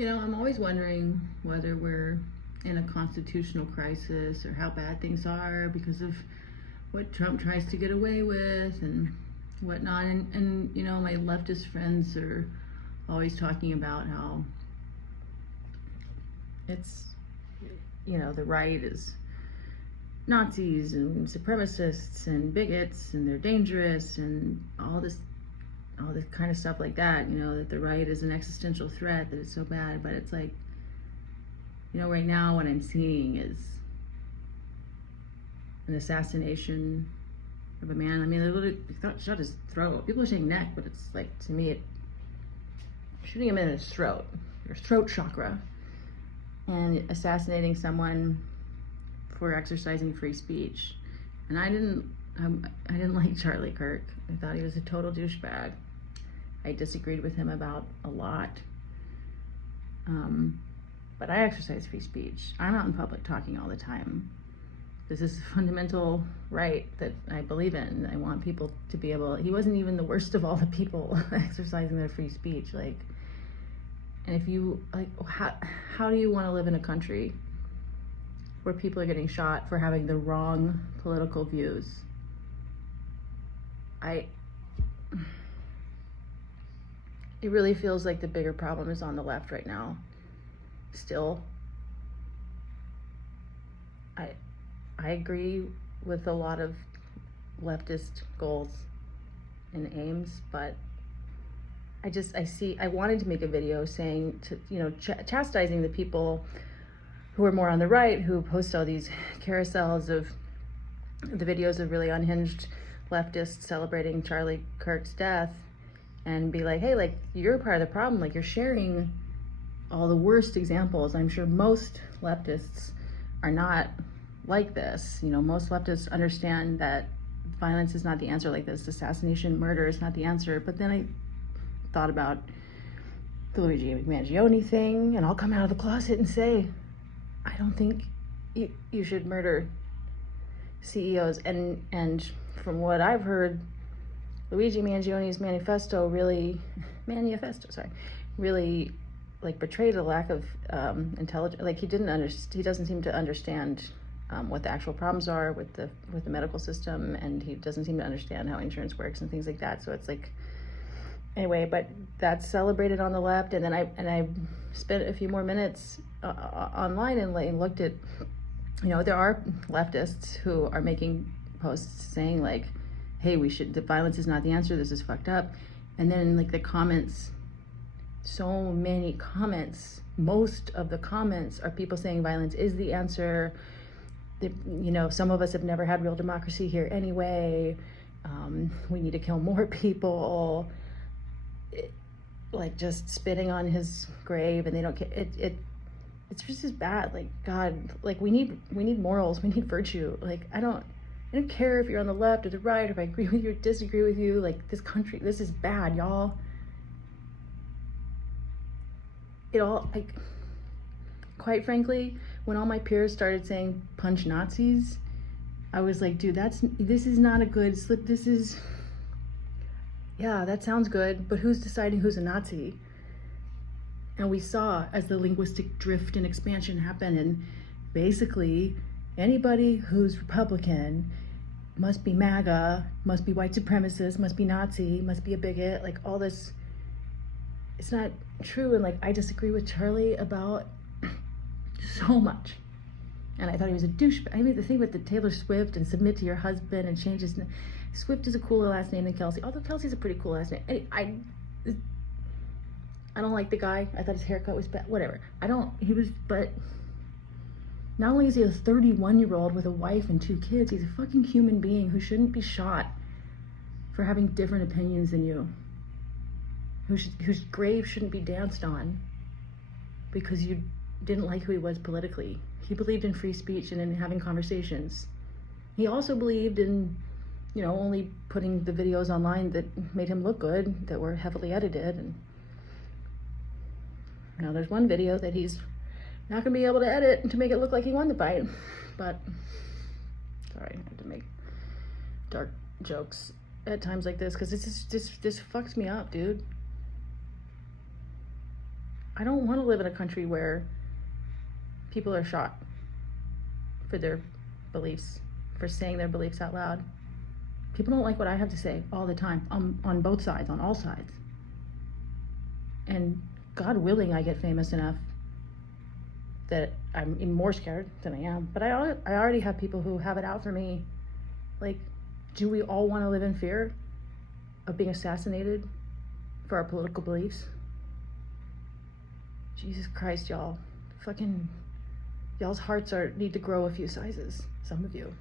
I'm always wondering whether we're in a constitutional crisis or how bad things are because of what Trump tries to get away with and whatnot. And my leftist friends are always talking about how it's, the right is Nazis and supremacists and bigots and they're dangerous and all this kind of stuff like that, that the right is an existential threat, that it's so bad. But it's like, right now what I'm seeing is an assassination of a man. I mean, they literally shot his throat. People are saying neck, but it's like, to me, shooting him in his throat, your throat chakra, and assassinating someone for exercising free speech. And I didn't like Charlie Kirk. I thought he was a total douchebag. I disagreed with him about a lot. But I exercise free speech. I'm out in public talking all the time. This is a fundamental right that I believe in. I want people to be able, he wasn't even the worst of all the people exercising their free speech. And if you, how do you want to live in a country where people are getting shot for having the wrong political views? It really feels like the bigger problem is on the left right now. Still, I agree with a lot of leftist goals and aims, but I wanted to make a video saying chastising the people who are more on the right, who post all these carousels of the videos of really unhinged leftists celebrating Charlie Kirk's death, and be like, hey, you're part of the problem. You're sharing all the worst examples. I'm sure most leftists are not like this. Most leftists understand that violence is not the answer like this. Assassination, murder is not the answer. But then I thought about the Luigi Mangione thing, and I'll come out of the closet and say, I don't think you should murder CEOs. And from what I've heard, Luigi Mangione's manifesto really betrayed a lack of intelligence. He doesn't seem to understand what the actual problems are with the medical system, and he doesn't seem to understand how insurance works and things like that. So it's anyway, but that's celebrated on the left. And then I spent a few more minutes online and looked at, there are leftists who are making posts saying hey, the violence is not the answer, this is fucked up. And then the comments, so many comments, most of the comments are people saying violence is the answer. Some of us have never had real democracy here anyway. We need to kill more people. Just spitting on his grave, and they don't care. It's just as bad. God, we need morals, we need virtue. I don't care if you're on the left or the right, or if I agree with you or disagree with you. This country, this is bad, y'all. Quite frankly, when all my peers started saying punch Nazis, I was like, dude, this is not a good slip. Yeah, that sounds good, but who's deciding who's a Nazi? And we saw as the linguistic drift and expansion happened, and basically anybody who's Republican must be MAGA, must be white supremacist, must be Nazi, must be a bigot, all this. It's not true. And I disagree with Charlie about so much. And I thought he was a douchebag. I mean, the thing with the Taylor Swift and submit to your husband and change his name. Swift is a cooler last name than Kelsey, although Kelsey's a pretty cool last name. I don't like the guy. I thought his haircut was bad. Whatever. But not only is he a 31-year-old with a wife and 2 kids, he's a fucking human being who shouldn't be shot for having different opinions than you. Whose grave shouldn't be danced on because you didn't like who he was politically. He believed in free speech and in having conversations. He also believed in, only putting the videos online that made him look good, that were heavily edited. And now there's one video that he's not gonna be able to edit to make it look like he won the fight. But sorry, I have to make dark jokes at times like this because this fucks me up, dude. I don't want to live in a country where people are shot for their beliefs, for saying their beliefs out loud. People don't like what I have to say all the time, on both sides, on all sides. And God willing, I get famous enough that I'm even more scared than I am. But I already have people who have it out for me. Like, do we all want to live in fear of being assassinated for our political beliefs? Jesus Christ, y'all. Y'all's hearts need to grow a few sizes, some of you.